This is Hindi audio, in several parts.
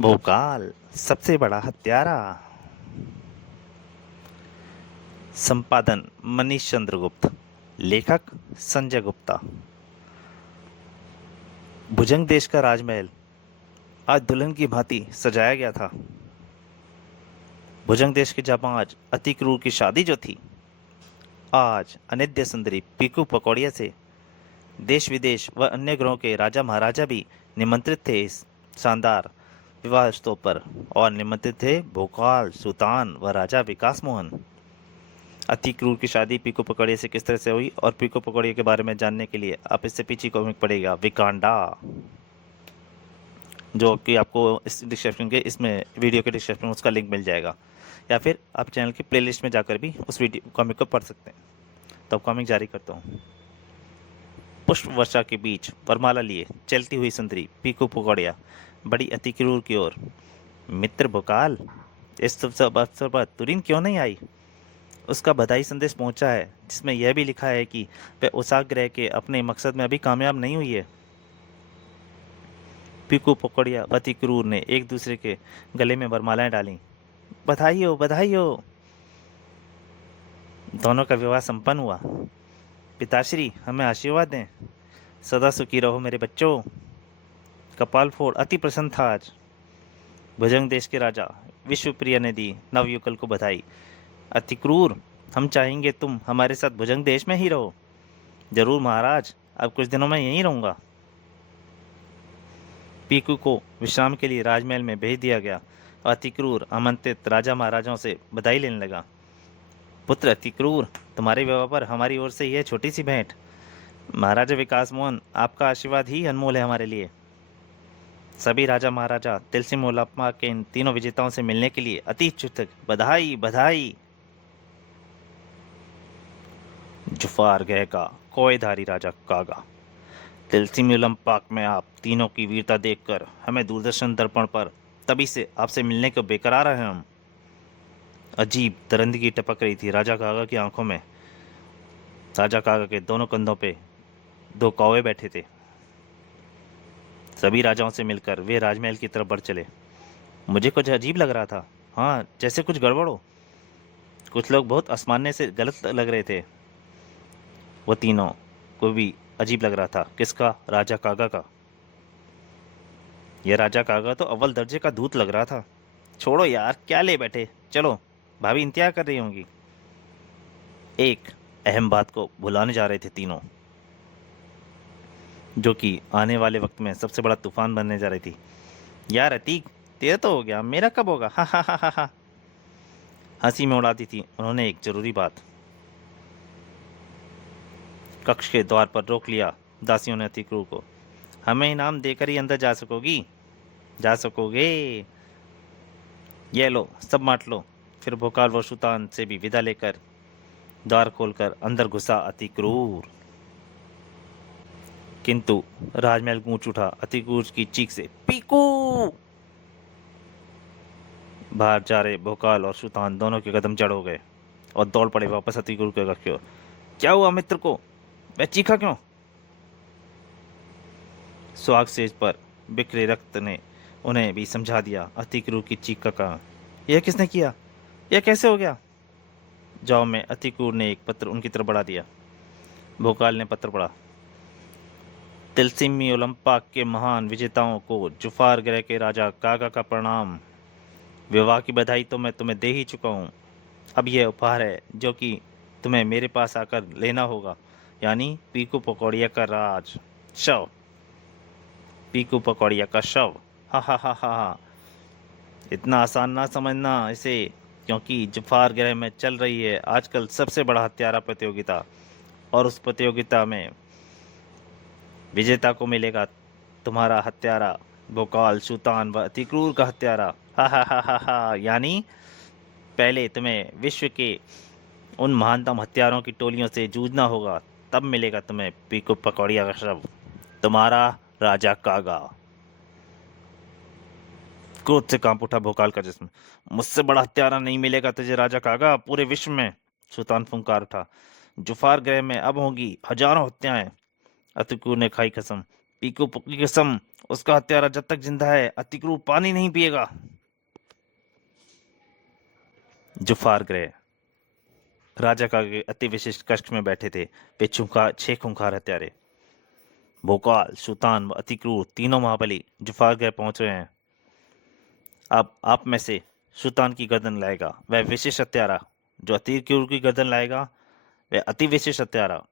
भोकाल सबसे बड़ा हत्यारा। संपादन मनीष चंद्र गुप्त। लेखक संजय गुप्ता। भुजंग देश का राजमहल आज दुल्हन की भांति सजाया गया था। भुजंग देश के जाबाज अति क्रूर की शादी जो थी, आज अनिद्य सुंदरी पीकू पकौड़िया से देश विदेश व अन्य ग्रहों के राजा महाराजा भी निमंत्रित थे इस शानदार विवाह उत्सव पर। और निमंत्रित थे भोकाल, सुल्तान व राजा विकास मोहन। अति क्रूर की शादी पीकू पकौड़िया से किस तरह से हुई और पीकू पकौड़िया के बारे में जानने के लिए आप इससे पीछे कॉमिक पड़ेगा विकांडा, जो कि आपको इस डिस्क्रिप्शन के इसमें वीडियो के डिस्क्रिप्शन में उसका लिंक मिल जाएगा, या फिर आप चैनल की प्लेलिस्ट में जाकर भी उस वीडियो कॉमिक को पढ़ सकते हैं। तो अब कॉमिक जारी करता हूँ। पुष्प वर्षा के बीच वरमाला लिए चलती हुई सुंदरी पीकू पकौड़िया बड़ी अति क्रूर की ओर। मित्र भोकाल, इस शुभ अवसर पर तुरीन क्यों नहीं आई? उसका बधाई संदेश पहुंचा है, जिसमें यह भी लिखा है कि वह उसाग्रह के अपने मकसद में अभी कामयाब नहीं हुई है। पीकू पकौड़िया अति क्रूर ने एक दूसरे के गले में वरमालाएं डाली। बधाई हो, बधाई हो। दोनों का विवाह संपन्न हुआ। पिताश्री, हमें आशीर्वाद दें। सदा सुखी रहो मेरे बच्चों। कपाल फोड़ अति प्रसन्न था आज। भुजंग देश के राजा विश्वप्रिय ने दी नवयुगल को बधाई। अति क्रूर, हम चाहेंगे तुम हमारे साथ भुजंग देश में ही रहो। जरूर महाराज, अब कुछ दिनों में यहीं रहूंगा। पीकू को विश्राम के लिए राजमहल में भेज दिया गया। अति क्रूर आमंत्रित राजा महाराजाओं से बधाई लेने लगा। पुत्र अति क्रूर, तुम्हारे विवाह पर हमारी ओर से यह छोटी सी भेंट। महाराजा विकास मोहन, आपका आशीर्वाद ही अनमोल है हमारे लिए। सभी राजा महाराजा तिलसिम उलम्पा के इन तीनों विजेताओं से मिलने के लिए अति इच्छुक थे। बधाई, बधाई। जुफार गह का कोयधारी राजा कागा, तिलसिम उलम्पाक में आप तीनों की वीरता देखकर हमें दूरदर्शन दर्पण पर तभी से आपसे मिलने को बेकरार हैं हम। अजीब दरंदगी टपक रही थी राजा कागा की आंखों में। राजा कागा के दोनों कंधों पे दो कौवे बैठे थे। सभी राजाओं से मिलकर वे राजमहल की तरफ बढ़ चले। मुझे कुछ अजीब लग रहा था, हाँ, जैसे कुछ गड़बड़ हो। कुछ लोग बहुत असमान्य से गलत लग रहे थे। वो तीनों को भी अजीब लग रहा था। किसका? राजा कागा का। यह राजा कागा तो अव्वल दर्जे का दूत लग रहा था। छोड़ो यार, क्या ले बैठे, चलो, भाभी इंतजार कर रही होंगी। एक अहम बात को भुलाने जा रहे थे तीनों, जो कि आने वाले वक्त में सबसे बड़ा तूफान बनने जा रही थी। यार अतीक, तेरा तो हो गया, मेरा कब होगा? हा हा हा हा हा। हंसी में उड़ा दी थी उन्होंने एक जरूरी बात। कक्ष के द्वार पर रोक लिया दासियों ने अतिक्रु को। हमें इनाम देकर ही अंदर जा सकोगे। ये लो, सब बांट लो। फिर भोकाल व सुल्तान से भी विदा लेकर द्वार खोलकर अंदर घुसा अति क्रूर। किंतु राजमहल गूंज उठा अति क्रूर की चीख से, पीकू। बाहर जा रहे भोकाल और सुल्तान दोनों के कदम जड़ हो गए और दौड़ पड़े वापस अति क्रूर के कक्ष की ओर। क्या हुआ मित्र को? वह चीखा क्यों? सुहाग सेज पर बिखरे रक्त ने उन्हें भी समझा दिया अति क्रूर की चीख का कारण। यह किसने किया? यह कैसे हो गया? जाओ में अति क्रूर ने एक पत्र उनकी तरफ बढ़ा दिया। भोकाल ने पत्र पढ़ा। तिलसिमी ओलंपा के महान विजेताओं को जुफार ग्रह के राजा कागा का प्रणाम। विवाह की बधाई तो मैं तुम्हें दे ही चुका हूँ। अब यह उपहार है जो कि तुम्हें मेरे पास आकर लेना होगा, यानी पीकू पकौड़िया का राज शव। पीकू पकौड़िया का शव, हा हा हा हा हा। इतना आसान ना समझना इसे, क्योंकि जुफार ग्रह में चल रही है आजकल सबसे बड़ा हत्यारा प्रतियोगिता, और उस प्रतियोगिता में विजेता को मिलेगा तुम्हारा हत्यारा भोकाल, सुल्तान व अति क्रूर का हत्यारा। हा हा हा हा हा। यानी पहले तुम्हें विश्व के उन महानतम हत्यारों की टोलियों से जूझना होगा, तब मिलेगा तुम्हें पीकू पकौड़िया का शव, तुम्हारा राजा कागा। क्रोध से कांप उठा भोकाल का जिस्म। मुझसे बड़ा हत्यारा नहीं मिलेगा तुझे राजा कागा पूरे विश्व में। सुल्तान फुंकार उठा। जुफार ग्रह में अब होंगी हजारों हत्याएं। अतिकूर ने खाई कसम। पीकू की कसम, उसका हत्यारा जब तक जिंदा है अतिक्रूर पानी नहीं पिएगा। जुफार ग्रह राजा का अति विशिष्ट कक्ष में बैठे थे। वे छह खूंखार हत्यारे भोकाल, सुल्तान व अतिक्रूर तीनों महाबली जुफार ग्रह पहुंच रहे हैं। अब आप में से सुल्तान की गर्दन लाएगा वह विशिष्ट हत्यारा, जो अतिक्रूर की गर्दन लाएगा वह अति विशिष्ट हत्यारा,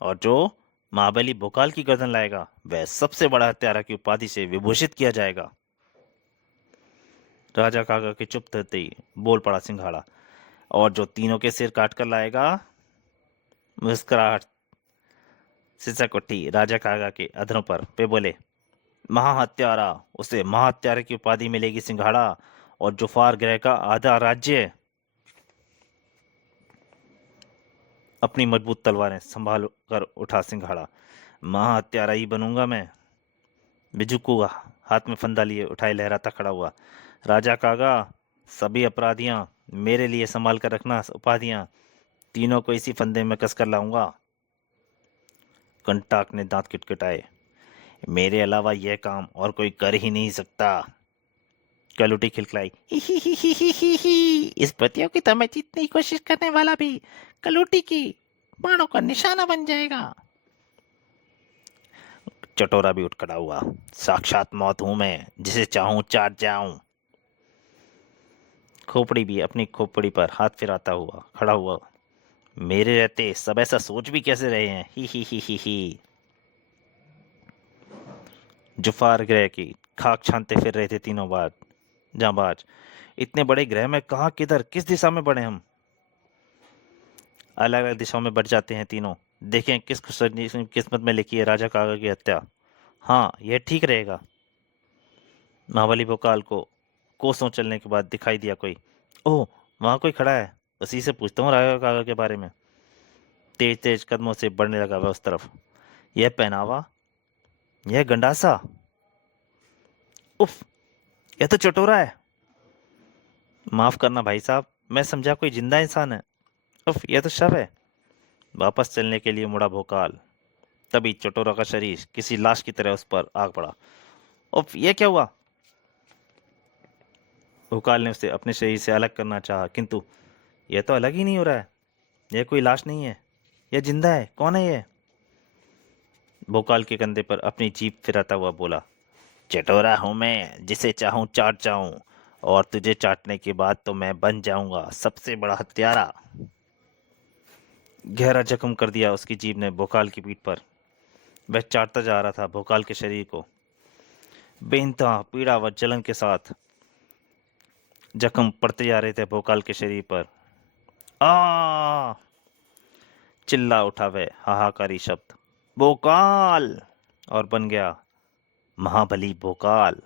और जो महाबली भोकाल की गर्दन लाएगा वह सबसे बड़ा हत्यारा की उपाधि से विभूषित किया जाएगा। राजा काका के चुप रहते ही बोल पड़ा सिंघाड़ा, और जो तीनों के सिर काट कर लाएगा। मुस्कुराहट सिसक उठी राजा काका के अधरों पर। वे बोले, महाहत्यारा, उसे महाहत्यारे की उपाधि मिलेगी सिंघाड़ा, और जुफार ग्रह का आधा राज्य। अपनी मजबूत तलवारें संभाल कर उठा सिंघाड़ा। महाहत्यारा ही बनूंगा मैं। बिजुकू हाथ में फंदा लिए उठाए लहराता खड़ा हुआ। राजा कागा, सभी अपराधियां मेरे लिए संभाल कर रखना उपाधियां, तीनों को इसी फंदे में कसकर लाऊंगा। कंटाक ने दांत किटकिटाए। मेरे अलावा यह काम और कोई कर ही नहीं सकता। कलुटी खिलखिलाई, ही ही ही ही ही ही। इस प्रतियोगिता में जीतने की कोशिश करने वाला भी कलुटी की बाणों का निशाना बन जाएगा। चटोरा भी उठ खड़ा हुआ। साक्षात मौत हूं मैं, जिसे चाहूं चाट जाऊं। खोपड़ी भी अपनी खोपड़ी पर हाथ फिराता हुआ खड़ा हुआ। मेरे रहते सब ऐसा सोच भी कैसे रहे हैं, ही ही ही ही ही। जुफार ग्रह की खाक छानते फिर रहे थे तीनों जांबाज। इतने बड़े ग्रह में कहाँ, किधर, किस दिशा में बढ़े हम। अलग अलग दिशाओं में बढ़ जाते हैं तीनों। देखें किस किस्मत में लिखी है राजा कागा की हत्या। हाँ, यह ठीक रहेगा। महाबली भोकाल को कोसों चलने के बाद दिखाई दिया कोई। ओह, वहां कोई खड़ा है। उसी से पूछता हूँ राजा कागा के बारे में। तेज तेज कदमों से बढ़ने लगा वह उस तरफ। यह पहनावा, यह गंडासा, उफ, यह तो चटोरा है। माफ करना भाई साहब, मैं समझा कोई जिंदा इंसान है। उफ, यह तो शव है। वापस चलने के लिए मुड़ा भोकाल। तभी चटोरा का शरीर किसी लाश की तरह उस पर आग पड़ा। उफ, यह क्या हुआ। भोकाल ने उसे अपने शरीर से अलग करना चाहा, किंतु यह तो अलग ही नहीं हो रहा है। यह कोई लाश नहीं है, यह जिंदा है। कौन है यह। भोकाल के कंधे पर अपनी जीभ फिराता हुआ बोला, चटोरा हूं मैं, जिसे चाहूं चाट जाऊं, और तुझे चाटने के बाद तो मैं बन जाऊंगा सबसे बड़ा हत्यारा। गहरा जख्म कर दिया उसकी जीभ ने भोकाल की पीठ पर। वह चाटता जा रहा था भोकाल के शरीर को। बेइंतहा पीड़ा व जलन के साथ जख्म पड़ते जा रहे थे भोकाल के शरीर पर। आ चिल्ला उठा वह हाहाकारी शब्द, भोकाल, और बन गया महाबली भोकाल।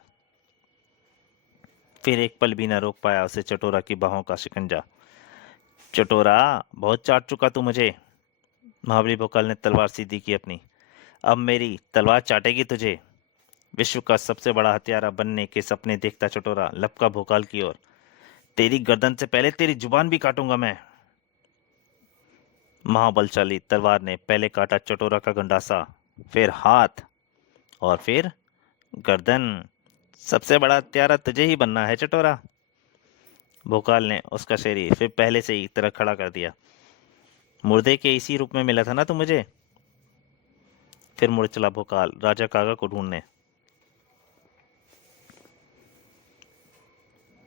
फिर एक पल भी न रोक पाया उसे चटोरा की बाहों का शिकंजा। चटोरा, बहुत चाट चुका तू मुझे। महाबली भोकाल ने तलवार सीधी की अपनी। अब मेरी तलवार चाटेगी तुझे। विश्व का सबसे बड़ा हत्यारा बनने के सपने देखता चटोरा लपका भोकाल की ओर। तेरी गर्दन से पहले तेरी जुबान भी काटूंगा मैं। महाबलशाली तलवार ने पहले काटा चटोरा का गंडासा, फिर हाथ, और फिर गर्दन। सबसे बड़ा हत्यारा तुझे ही बनना है चटोरा। भोकाल ने उसका शरीर फिर पहले से ही तरह खड़ा कर दिया। मुर्दे के इसी रूप में मिला था ना तू मुझे। फिर मुड़ चला भोकाल राजा कागा को ढूंढने।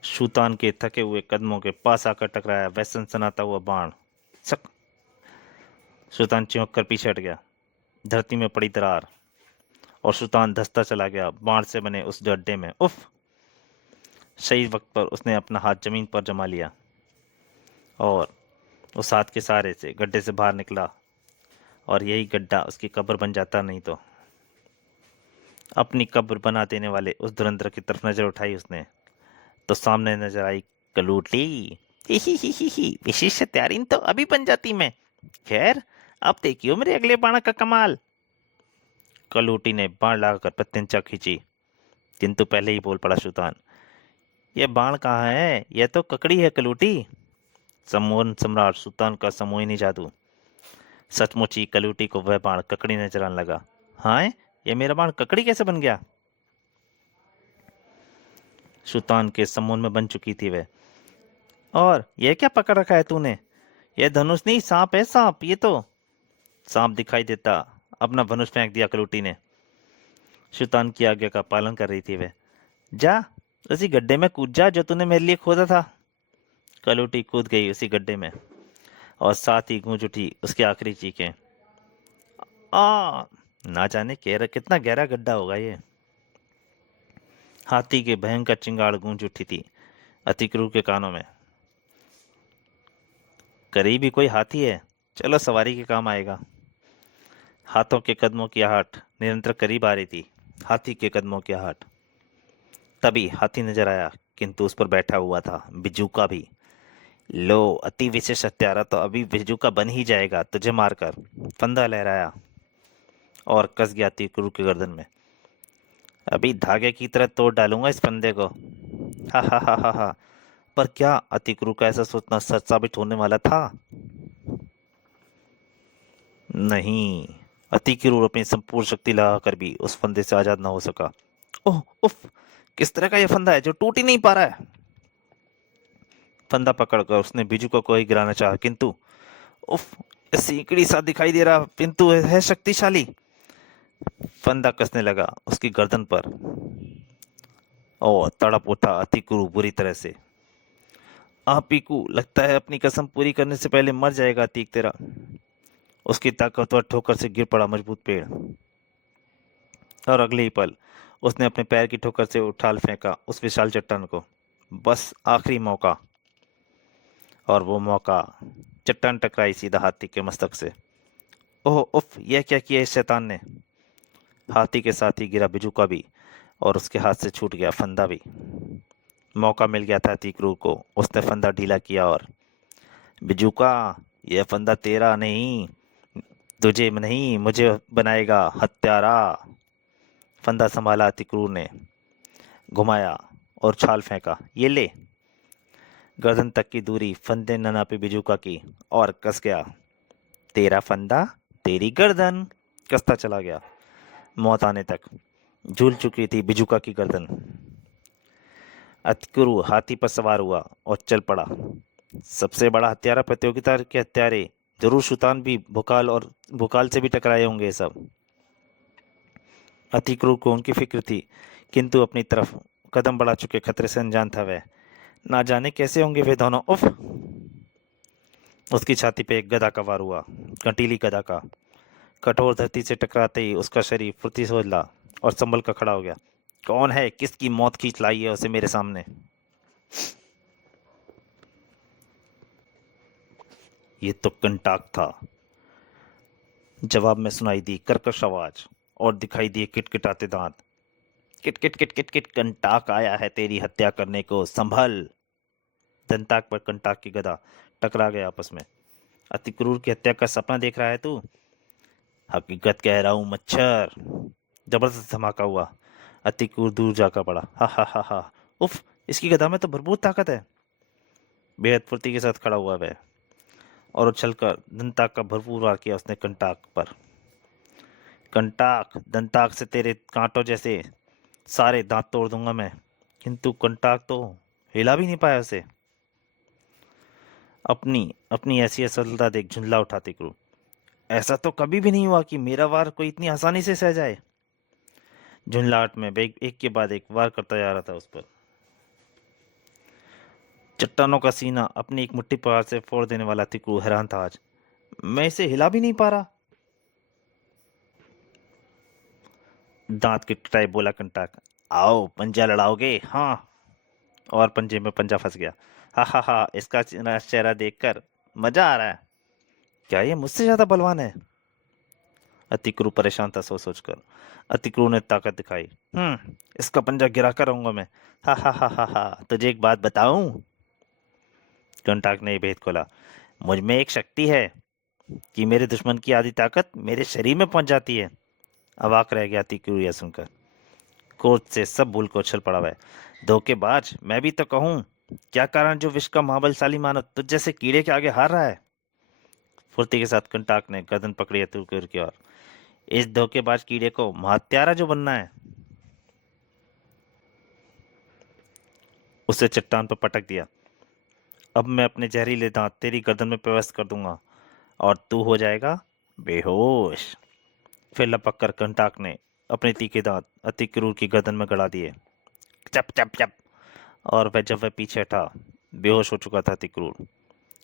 सुल्तान के थके हुए कदमों के पास आकर टकराया वह सनसनाता हुआ बाण। सक। सुल्तान चिमक कर पीछे हट गया। धरती में पड़ी दरार, और सुल्तान धंसता चला गया बाण से बने उस गड्ढे में। उफ। सही वक्त पर उसने अपना हाथ जमीन पर जमा लिया, और उस हाथ के सहारे से गड्ढे से बाहर निकला, और यही गड्ढा उसकी कब्र बन जाता नहीं तो। अपनी कब्र बना देने वाले उस धुरंधर की तरफ नजर उठाई उसने, तो सामने नजर आई कलूटी। ही विशेष तैयारी तो अभी बन जाती मैं। खैर, अब देखियो मेरे अगले बाण का कमाल। कलूटी ने बाण लगाकर प्रत्यंचा खींची, किंतु पहले ही बोल पड़ा सुल्तान, यह बाण कहाँ है, यह तो ककड़ी है कलूटी। सम्मोहन सम्राट सुल्तान का सम्मोहिनी जादू। सचमुच ही कलूटी को वह बाण ककड़ी नजर आने लगा। हाँ, यह मेरा बाण ककड़ी कैसे बन गया। सुल्तान के समून में बन चुकी थी वह। और यह क्या पकड़ रखा है तूने? यह धनुष नहीं, सांप है, सांप। ये तो सांप दिखाई देता अपना धनुष फेंक दिया कलूटी ने। सुल्तान की आज्ञा का पालन कर रही थी वह। जा, उसी गड्ढे में कूद जा जो तूने मेरे लिए खोदा था। कलूटी कूद गई उसी गड्ढे में, और साथ ही गूंज उठी उसकी आखिरी चीखें। आ ना जाने कितना गहरा गड्ढा होगा ये। हाथी के भयंकर चिंगाड़ गूंज उठी थी अतिक्रूर के कानों में। करीब ही कोई हाथी है, चलो सवारी के काम आएगा। हाथों के कदमों की आहट निरंतर करीब आ रही थी, हाथी के कदमों की आहट। तभी हाथी नजर आया, किंतु उस पर बैठा हुआ था बिजूका भी। लो, अति विशेष हत्यारा तो अभी बिजूका बन ही जाएगा तुझे मारकर। फंदा लहराया और कस गया अतिक्रूर की गर्दन में। अभी धागे की तरह तोड़ डालूंगा इस फंदे को। हा हा हा हा हा। पर क्या अतिक्रूर का ऐसा सोचना सच साबित होने वाला था? नहीं, अतिक्रूर अपनी संपूर्ण शक्ति लगाकर भी उस फंदे से आजाद न हो सका। ओह उफ, किस तरह का यह फंदा है जो टूट ही नहीं पा रहा है? फंदा पकड़कर उसने बिजू को ही गिराना चाहा, किंतु उफ, सीकड़ी सा दिखाई दे रहा, किंतु है शक्तिशाली। फंदा कसने लगा उसकी गर्दन पर। ओ, तड़प उठा अतिक्रूर बुरी तरह से। पीकू, लगता है अपनी कसम पूरी करने से पहले मर जाएगा अतीक तेरा। उसकी ताकतवर ठोकर से गिर पड़ा मजबूत पेड़, और अगले ही पल उसने अपने पैर की ठोकर से उछाल फेंका उस विशाल चट्टान को। बस आखिरी मौका। और वो मौका, चट्टान टकराई सीधा हाथी के मस्तक से। ओह उफ, यह क्या किया इस शैतान ने? हाथी के साथ ही गिरा बिजूका भी, और उसके हाथ से छूट गया फंदा भी। मौका मिल गया था तीकरू को। उसने फंदा ढीला किया और, बिजूका, यह फंदा तेरा नहीं, तुझे नहीं मुझे बनाएगा हत्यारा। फंदा संभाला तीकरू ने, घुमाया और छाल फेंका। ये ले। गर्दन तक की दूरी फंदे न नापी बिजूका की, और कस गया। तेरा फंदा, तेरी गर्दन। कसता चला गया, मौत आने तक। झूल चुकी थी बिजूका की गर्दन। अतकुरु हाथी पर सवार हुआ और चल पड़ा। सबसे बड़ा हत्यारा प्रतियोगिता के हत्यारे, जरूर सुल्तान भी भुकाल से भी टकराए होंगे ये सब। अतिक्रूर को उनकी फिक्र थी, किंतु अपनी तरफ कदम बढ़ा चुके खतरे से अनजान था वह। ना जाने कैसे होंगे वे दोनों। उफ। उसकी छाती पे एक गदा का वार हुआ, कंटीली गदा का। कठोर धरती से टकराते ही उसका शरीर फुर्ती से उछला और संभल कर खड़ा हो गया। कौन है, किसकी मौत खींच लाई है उसे मेरे सामने? ये तो कंटाक था। जवाब में सुनाई दी कर्कश आवाज, और दिखाई दिए किटकिटाते दांत। किट किट किट किट किट, कंटाक आया है तेरी हत्या करने को, संभल। दंताक पर कंटाक की गदा टकरा गया आपस में। अति क्रूर की हत्या का सपना देख रहा है तू? हकीकत कह रहा हूं मच्छर। जबरदस्त धमाका हुआ। अति क्रूर दूर जाकर पड़ा। हा हा हा हा। उफ, इसकी गदा में तो भरपूर ताकत है। बेहद फुर्ती के साथ खड़ा हुआ वह, और उछलकर दंताक का भरपूर वार किया उसने कंटाक पर। कंटाक, दंताक से तेरे कांटों जैसे सारे दांत तोड़ दूंगा मैं। किंतु कंटाक तो हिला भी नहीं पाया उसे। अपनी अपनी ऐसी असफलता देख झुंझला उठा तिकरू। ऐसा तो कभी भी नहीं हुआ कि मेरा वार कोई इतनी आसानी से सह जाए। झुंझलाहट में एक के बाद एक वार करता जा रहा था उस पर। चट्टानों का सीना अपनी एक मुट्ठी प्रहार से फोड़ देने वाला तिकरू हैरान था आज। मैं इसे हिला भी नहीं पा रहा। दांत किटकिटाए बोला कंटाक। आओ, पंजा लड़ाओगे? हाँ। और पंजे में पंजा फंस गया। हा हा हा, इसका चेहरा देखकर मजा आ रहा है। क्या ये मुझसे ज्यादा बलवान है? अतिक्रु परेशान था सोच सोचकर। अतिक्रु ने ताकत दिखाई। इसका पंजा गिरा कर रहूंगा मैं। हा हा हा हा हा, तुझे एक बात बताऊं? कंटाक ने भेद खोला। मुझ में एक शक्ति है कि मेरे दुश्मन की आधी ताकत मेरे शरीर में पहुंच जाती है। अवाक रह गया अतिक्रु यह सुनकर। क्रोध से सब भूल को उछल पड़ा वह। धोखेबाज, मैं भी तो कहूं, क्या कारण जो विश्व का महाबलशाली मानव तुझ जैसे कीड़े के आगे हार रहा है? फुर्ती के साथ कंटाक ने गर्दन पकड़ी अतिक्रु की ओर। इस धोखेबाज कीड़े को महात्यारा जो बनना है। उसे चट्टान पर पटक दिया। अब मैं अपने जहरीले दांत तेरी गर्दन में प्रवेश कर दूंगा और तू हो जाएगा बेहोश। फिर लपक कर घंटाक ने अपने तीखे दांत अति क्रूर की गर्दन में गड़ा दिए। चप चप चप। और जब वह पीछे हटा, बेहोश हो चुका था अति क्रूर।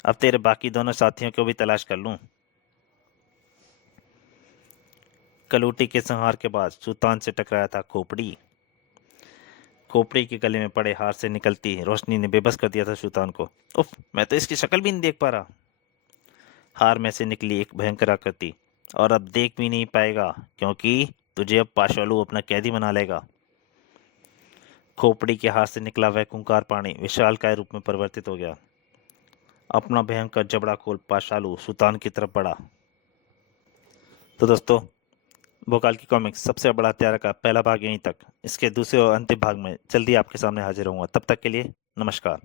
अब तेरे बाकी दोनों साथियों को भी तलाश कर लूं। कलूटी के संहार के बाद सुल्तान से टकराया था खोपड़ी। खोपड़ी के गले में पड़े हार से निकलती रोशनी ने बेबस कर दिया था सुल्तान को। उफ, मैं तो इसकी शक्ल भी नहीं देख पा रहा। हार में से निकली एक भयंकर आकृति। और अब देख भी नहीं पाएगा, क्योंकि तुझे अब पाशालू अपना कैदी बना लेगा। खोपड़ी के हाथ से निकला वह खूंखार पानी विशालकाय रूप में परिवर्तित हो गया। अपना भयंकर जबड़ा खोल पाशालू सुल्तान की तरफ बढ़ा। तो दोस्तों, भोकाल की कॉमिक्स सबसे बड़ा हत्यारा का पहला भाग यहीं तक। इसके दूसरे और अंतिम भाग में जल्दी आपके सामने हाजिर होऊंगा। तब तक के लिए नमस्कार।